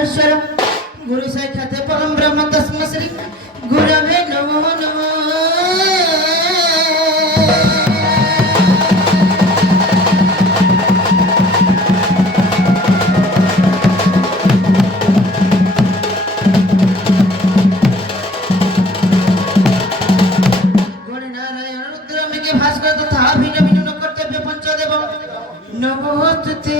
महेश्वर गुरु साक्षात् परम ब्रह्म तस्मै श्री गुरवे नमो नमः। गणनारायण रुद्रमिके भास्कर तथा भिन्न भिन्न कर्तव्य पंचदेव नमोस्तुते।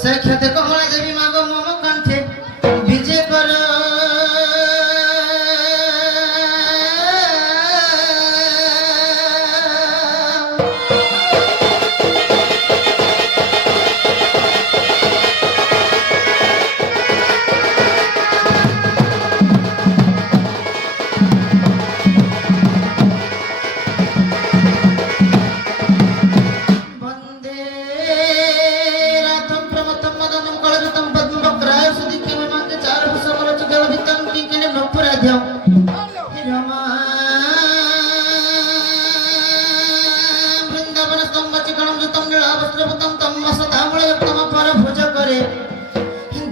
साक्षात कमला देवी मागो मम कंठे विजय कर।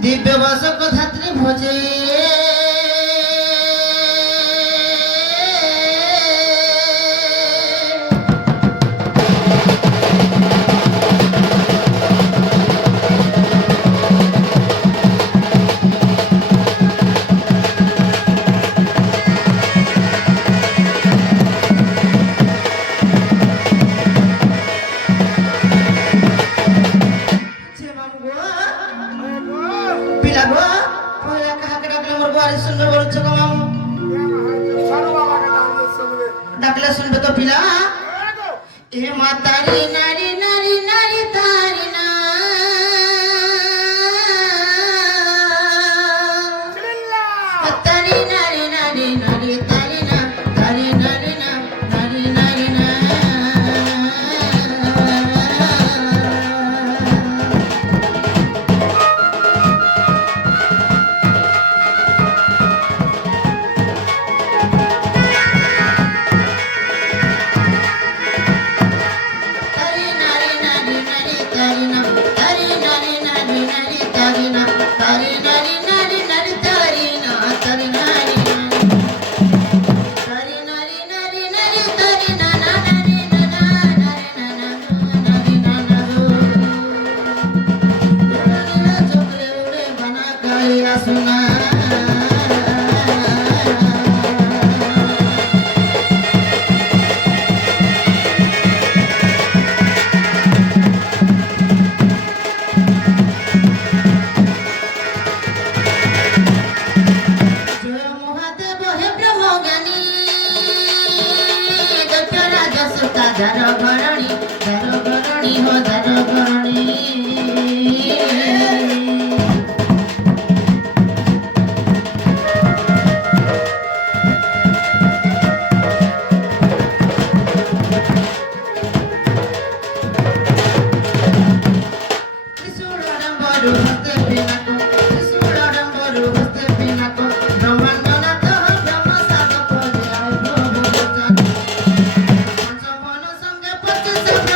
दिव्य वासक धात्री भजे डाकला सुन तो पिला ए मातारी नारी नारी नारी तारी ना तारी नारी नारी नारी तारी ना तारी नारी ना नारी नारी ना।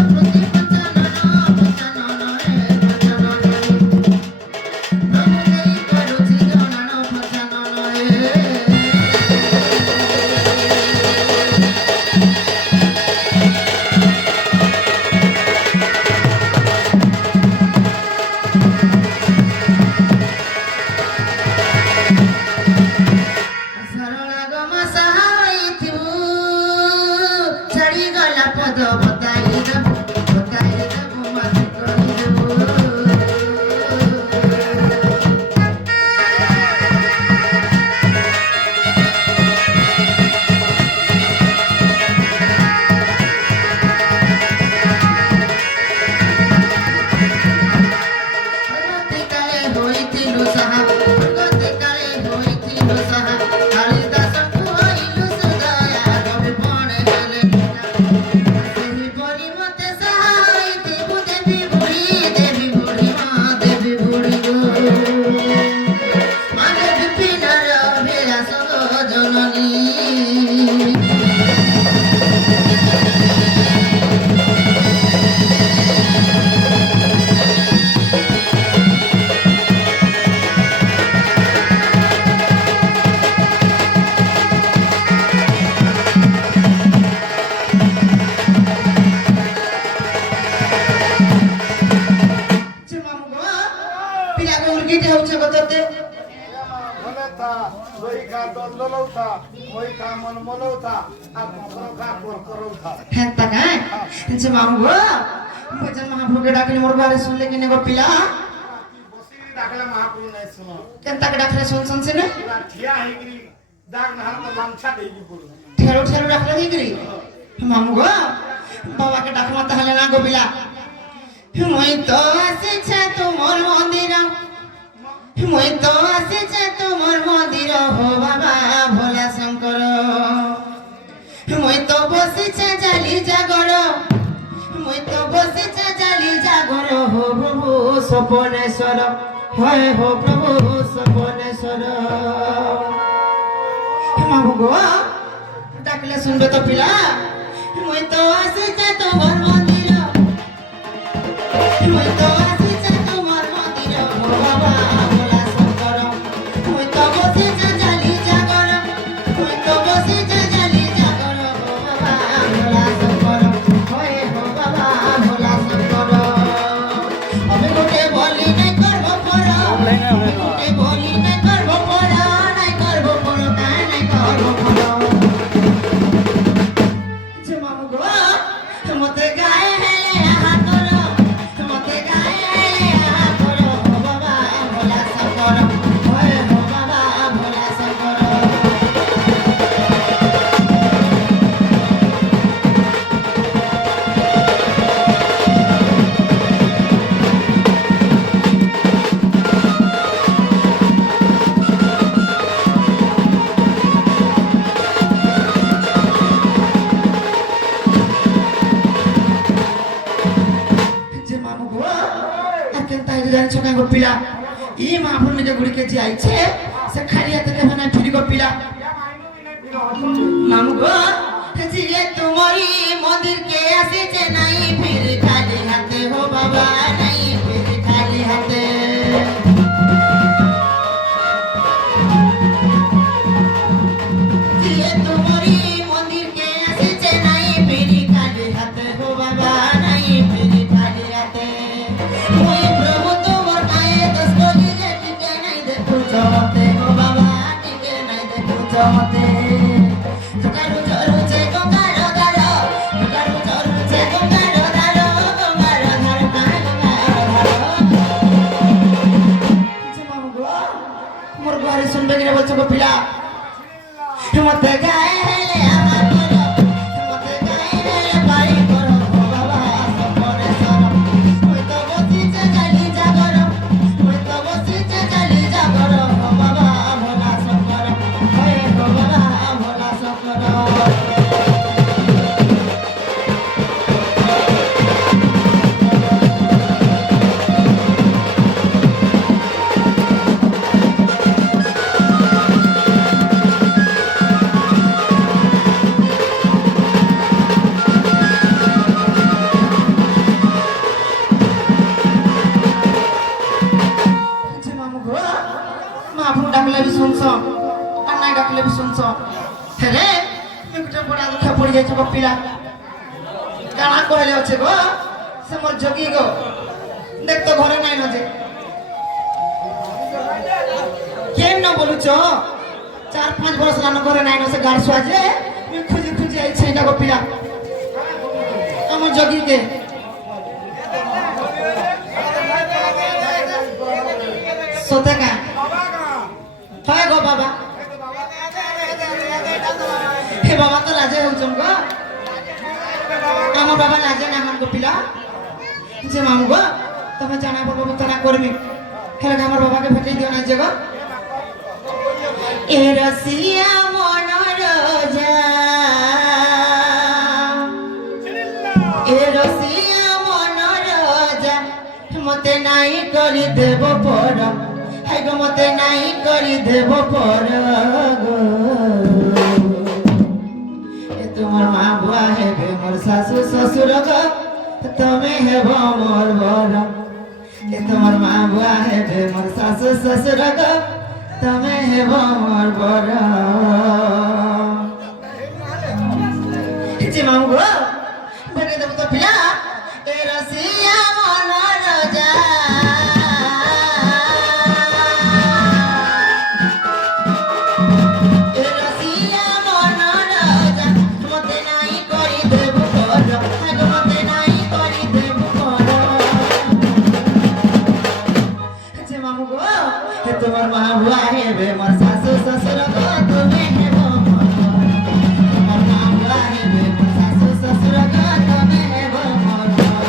प्रति पंचानन था लोई खा तो लोलो था मोई खा मन मोलो था आ करो खा करो था है तक है जे मामू गो भजन महाप्रभु के डाकले मोर बारे सुन लेकिन एगो पिला बसी डाकला महाप्रभु नहीं सुनो केनता के डाकले सुन से ने ठिया हेगिरी दाग नहर में लांछा देगी बोल ठेरो ठेरो डाकले हेगिरी मामू गो बाबा के डाकमा तहले ना गो पिला মই তো আসিছে তোমার মন্দির মই তো আসিছে তোমার মন্দির হো বাবা ভোলা শঙ্কর মই তো বসিছে জালি জাগর মই তো বসিছে জালি জাগর হো প্রভু সপনেশ্বর হয় হো প্রভু সপনেশ্বর মাগো গো ডাকলে শুনবে তো পিলা মই তো আসিছে তোমার মন্দির মই তো আসিছে তোমার মন্দির ও বাবা ভোলা শঙ্কর মই তো বসিছে জালি জাগর মই তো বসিছে জালি জাগর ও বাবা ভোলা শঙ্কর হয় ও বাবা ভোলা শঙ্কর আমি গোটে বলি নাই করব পর গোটে বলি নাই করব পর নাই করব পর কাই নাই করব পর যে মামু গো মতে গায়ে হেলে আহা করো মতে গায়ে হেলে আহা করো ও বাবা ভোলা শঙ্কর হয় ও বাবা ভোলা শঙ্কর যে মামু গো আর কেনতা হইতে জানিছ কাই গো পিলা ই মামুর নিজ গুড়িকে যে আইছে সে খালি হাতে কেন না ফিরি গো পিলা মামু গো জিয়ে তোমারি মন্দির কে আসিছে নাই ফিরি খালি হাতে হো বাবা নাই ফিরি খালি হাতে জিয়ে তোমারি মন্দির কে আসিছে নাই ফিরি খালি হাতে হো বাবা নাই ফিরি খালি হাতে ওই প্রভু তোমার গায়ে দোষ করি যে টিকে নাই দেখো জমতে হো বাবা টিকে নাই দেখো জমতে তুকারু চরুছে গঙ্গার ধার তুকারু চরুছে গঙ্গার ধার গঙ্গার ধার কাই গঙ্গার ধার যে মামু গো মোর ঘরে শুনবে কিনা বলছো গো পিলা মতে গায়ে হেলে আহা করো মতে গায়ে হেলে বাড়ি করো ও বাবা সপনেশ্বর মই তো বসিছে জালি জাগর মই তো বসিছে জালি জাগর ও বাবা ভোলা শঙ্কর হয় ও বাবা ভোলা শঙ্কর যে মামু গো মামু ডাকলে বি শুনছ আর নাই ডাকলে বি শুনছ হেরে একটা বড় দুঃখে পড়ে যাইছ গো পিলা কানা কইলে আছে গো সে মোর যোগী গো দেখ তো ঘরে নাই না যে কেন না বলুছ 4-5 বরস লানো ঘরে নাই না সে গাড় সুয়াজে খুঁজি খুঁজি আইছে না গো পিলা আমার যোগী কে सोते का হয় গো বাবা হে বাবা তো লাজে হউছন গো আমার বাবা লাজে না আমার গো পিলা যে মামু গো তুমি জানাই বাবা তো না করবি হেলে আমার বাবাকে ভেটাই দিও না যে গো এ রসিয়া মনর যা এ রসিয়া মনর যা মতে নাই করি দেব পর হাই গো মতে নাই করি দেব পর গো এ তোমার মা বুয়া হেবে মোর শাশু শ্বশুর গো তুমি হেব মোর বর এ তোমার মা বুয়া হেবে মোর শাশু শ্বশুর গো তুমি হেব মোর বর যে মামু গো বলে দেব তো পিলা এ রসিয়া মনর যা শাশু শ্বশুর গো তুমি হেব মোর ঘর। তোমার মামুয়া হেবে মোর শাশু শ্বশুর গো তুমি হেব মোর ঘর।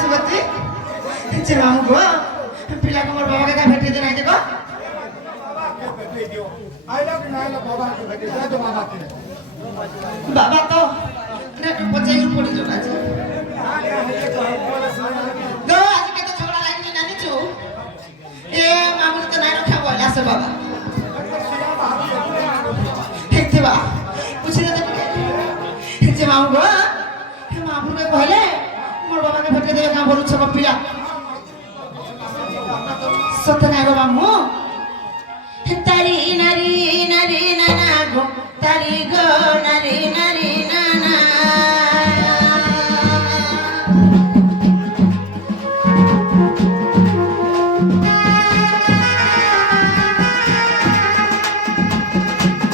ସୁଭଦ୍ରୀ ଯେ ମାମୁଁ ପୁଅ ପିଲାକୁ ମୋର ବାବାକେ କାଇଁ ଭେଟି ଦେ ନାହିଁ ଯେ କ आइला कि नाही बाबा के भेटे जा तो बाबा के ବାବା ତ ପଚାରିକି ପଡି ଯୋଉ ଆଜି ତ ଆଜି କେତେ ଝଗଡ଼ା ଲାଗିଛି ଜାଣିଛୁ ଏ ମାମୁଁ ତ ନାଇଁ ରକ୍ଷା ବୋଇଲା ସେ ବାବା ଠିକ ଥିବା ବୁଝି ଦେ ଟିକେ ଯେ ମାମୁଁ ପୁଅ ମାମୁଁକେ କହିଲେ ମୋର ବାବାକେ ଭେଟି ଦେବେ କାଁ ବୋଲୁଛ କ ପିଲା ସତ ନାଇଁ ଗো ମାମୁଁ तारी नारी नारी नाना गो तारी गो नारी नारी नाना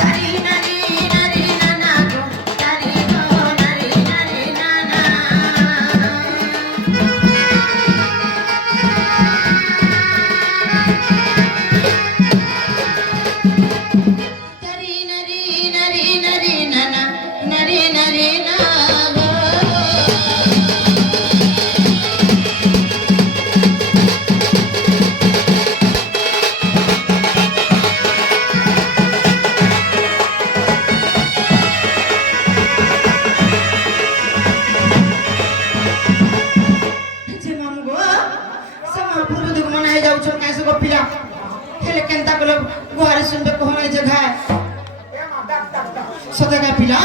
तारी नारी नारी नाना गो तारी गो नारी नारी नाना Nari nari nari nari nana nari nari nago जे मामू गो से महापुर दुख मनाई जाऊ छ कैसे को पिला हेले केनता को गुहारी सुनबे को होई जे घाय ए मा डक डक डक सते का पिला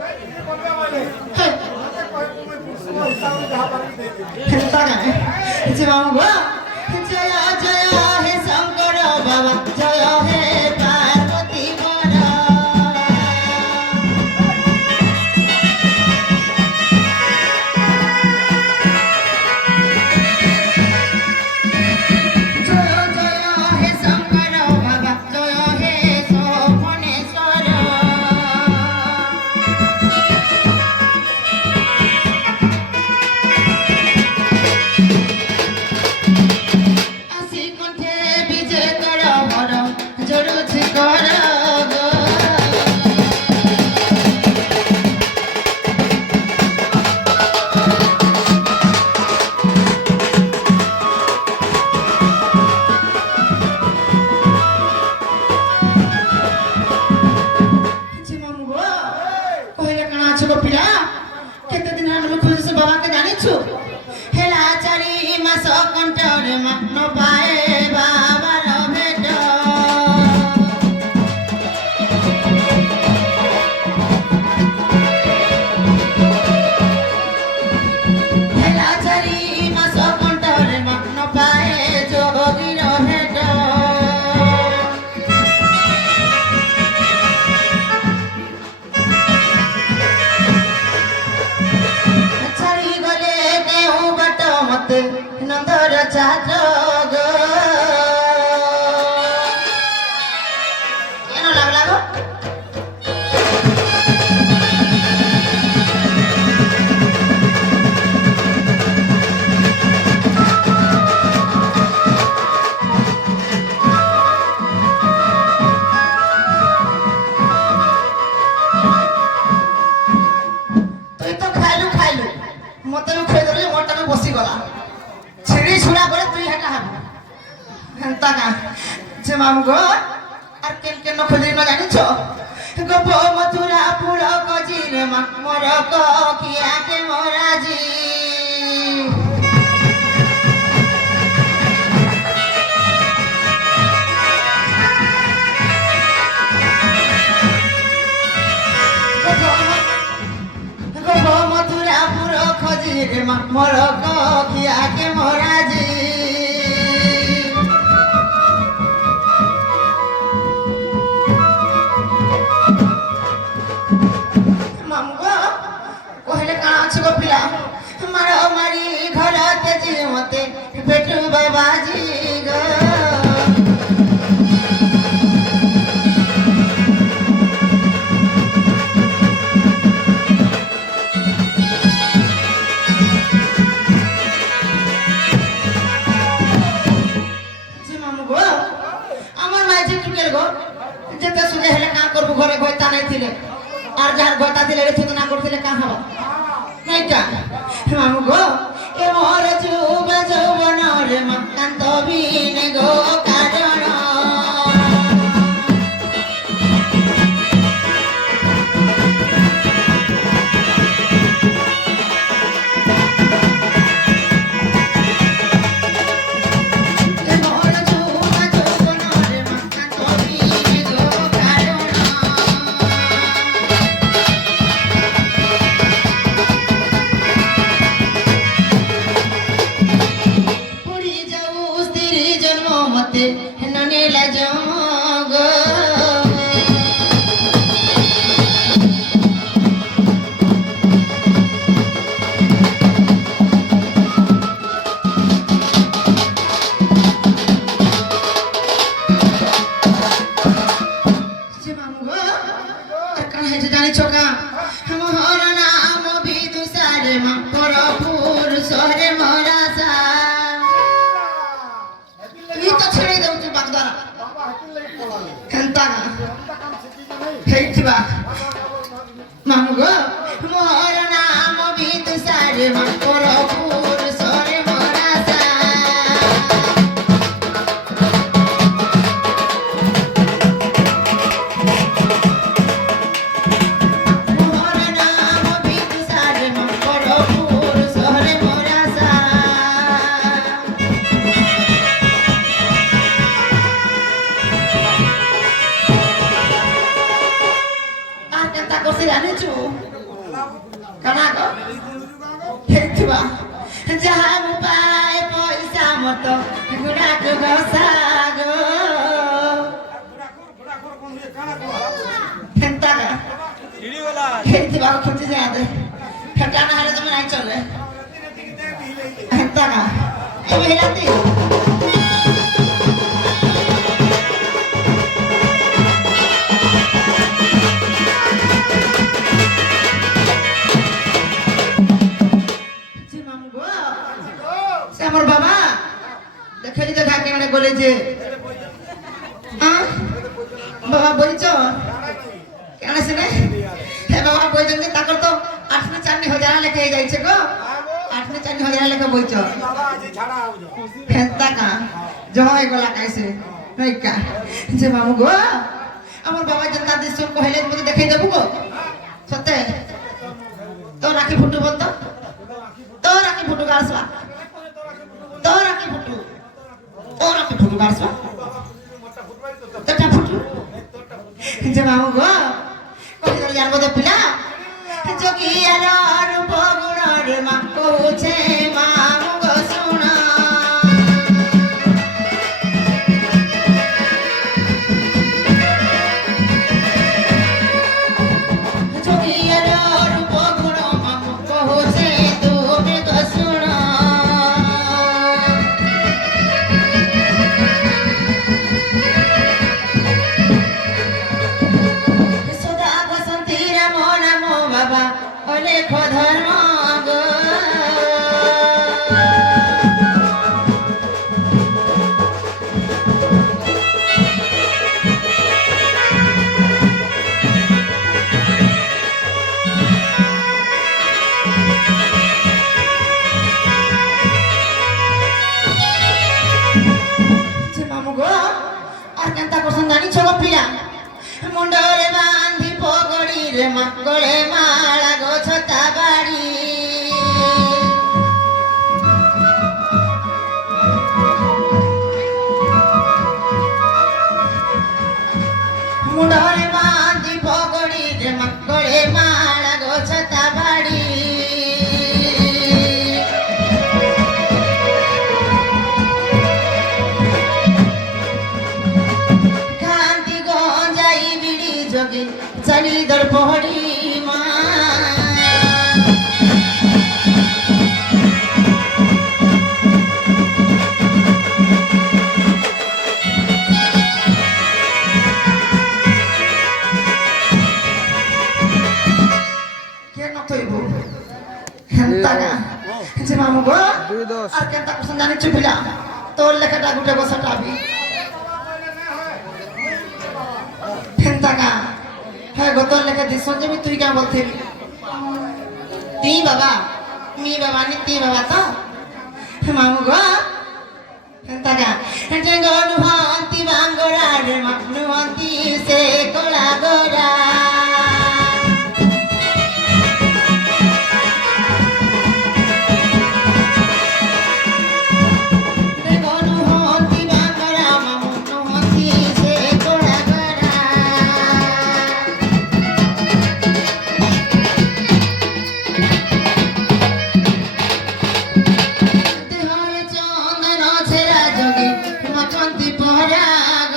नहीं बोलबे वाले हे मते कोई तुम्हें पुछो हिसाब से जहां पर दे दे हेता का जे मामू गो जय जय हे शंकर बाबा जय हे पार्वती मोरा জয় জয় হে শঙ্কর বাবা জয় হে সোমনেশ্বর আসি কণ্ঠে বিজে কর বর জড়ুছি কর গো যে মামু গো কহিলে কাଣା আছে গো পিলা কেতে দিন আমি খুঁজছে বাবাকে জানিছু হেলা 4 মাস কণ্ঠরে মা ন পায়ে বাবার ভেট হেলা 4 মাস কণ্ঠরে মা ন পায়ে যোগীর ভেট ছাড়ি গলে কেউ বাট মতে নন্দর চাঁদ গো কেন লাগলা গো তুই তো খাইলু খাইলু মতে খুঁয়ে ধরলি মোরটা বসি গলা ছিড়ি ছুড়া করে তুই হেটা হাবি হেন্তা কা যে মামু গো আর কেন কেন খুঁজলি না জানিছ গপ মথুরা পুর গজিরে মা মোর কিয়াকে মোরাজি গপ মথুরা পুর মা মোর কিয়াকে মহারাজি মামগো কহিলে কাଣା আছে গো পিলা মার মারি ঘর তেজি মতে বেটু বাবাজি গো যেতে শুনে হেলে কাঁ করবো ঘরে গয়তা নাই ছিলে আর যার গয়তা দিলে রে শুধু না করছিলে কাঁ হব নাইটা মামু গো এ মোর যুবে যৌবন রে মকান্ত বিন গো কারণ মামুগো মোর নাম বিদুসারে মকরপুর সরে মরাসা মোর নাম বিদুসারে মকরপুর সরে মরাসা আর কেনতা করছি জানিছু কানা গো হেতিবা যাহা মু পায় পয়সা মত গুড়াক গসা গো হেন্তা গা হেতিবা খুঁজি যা দে হেটা না হলে তুমি নাই চলে হেন্তা গা এই হেলাতি আমার বাবা দেখে দেখা কেমন বলে যে বাবা বলছ কেন শুনে হে বাবা বলছেন যে তাকর তো 8-4,000 লেখা হয়ে যাইছে গো 8-4,000 লেখা বলছ হেন্তা কা জয় গলা কাইছে নইকা যে মামু গো আমার বাবা জনতা দিছ কইলে মতে দেখাই দেবো গো সতে তো রাখি ফুটু বলতো তো রাখি ফুটু গাছলা তোরাকে ফুটু গাছবা তোটা ফুটু যে মামু গো কই তোর জানবো তো পিলা যোগী আর রূপ গুণ রে মা কইছে মামু গো শোনা যোগী আর রূপ গুণ মামু কইছে তুমি গো শোনা ধর্ম গো মামু গো আর কেনতা করছেন জানিছ গো পিলা মুন্ডরে বাঁধি পগড়ি রে মাগলে মালা গো ছতা বাড়ি মুন্ডরে বাঁধি পগড়ি রে মাগলে মালা গো ছতা বাড়ি যে মামু গো 2-10 আর কেনতা কোসন জানিছ পিলা তোর লেখাটা গুটে বসাটাবি কেনতা কা হ্যাঁ গো তোর লেখা দিস সঞ্জীবী তুই কা বলছিলি ती बाबा मी बाबा नी ती बाबा तो मामू गो केनता का जे गोनु हंती बांगोरा रे मानु हंती से कोला गोरा जे गोनु हंती बांगोरा मानु हंती से कोला गोरा देहर चंदन छेरा जोगी मचंती पराग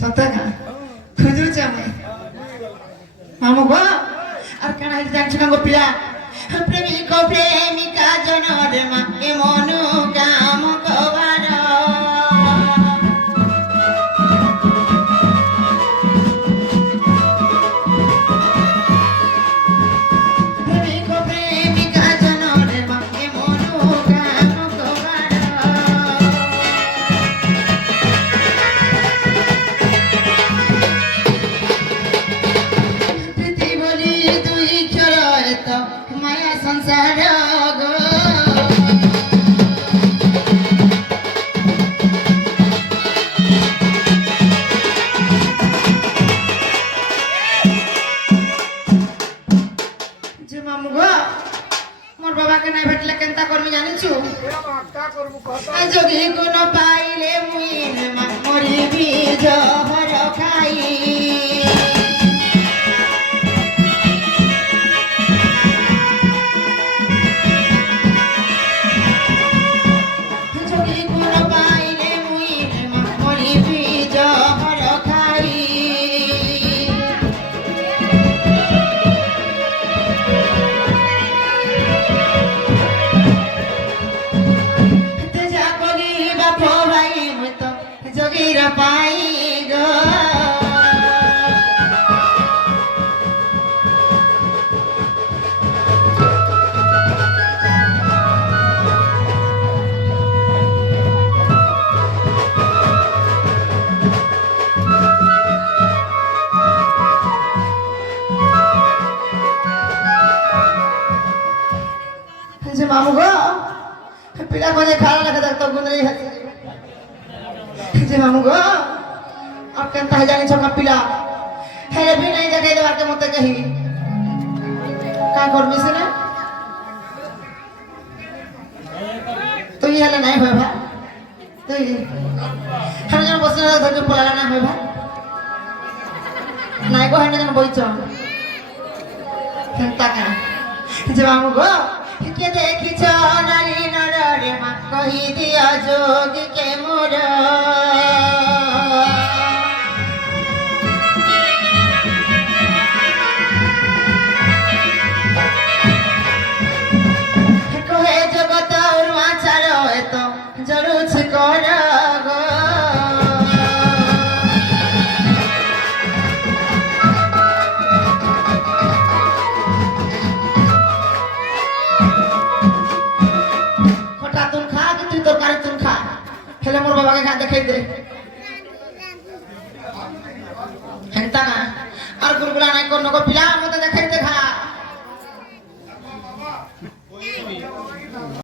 सतका खुजू चमे मामू गो আর কেন আইতে জানছ না গো পিলা প্রেমিক প্রেমিকা জনরে মা এ মনু কাম কবার প্রেমিক প্রেমিকা জনরে মা এ মনু কাম কবার প্রীতি বলি দুই ক্ষর এত মায়া সংসার গো যে মামু গো মোর বাবাকে নাই ভেটলে কেনতা করবি জানিছু কা করবো কথা আই যোগী গুণ পাইলে মুই মা মরিবি জহর খাই যোগী গুণ পাইলে মুই মা মরিবি জহর খাই তেজা করি বাপ ভাই মুই তো যোগীর পাই গো যে মামু গো পিলা কোনে খালা লাগা দেখতো গুনরি হাসি যে মামু গো আর কেন তাই জানি ছকা পিলা হেরে ভি নাই দেখাই দেবার কে মতে কহি কা করবি সে না তুই হেলে নাই হয় ভা তুই হেলে যেন বসে না ধরে পলালা না হয় ভা নাই গো হেলে যেন বইছ তাকা যে মামু গো কে দেখিছ নারী নরে মা কহি দিয়া যোগী কে মোর কহে জগত উর্মাচার এত জরুছি কর গো খটা তুন খা কি তুই তরকারি তুন খা হেলে মোর বাবাকে খা দেখাই দে হেনতা না আর গুলগুলা নাই কোন গো পিলা মতে দেখাই দে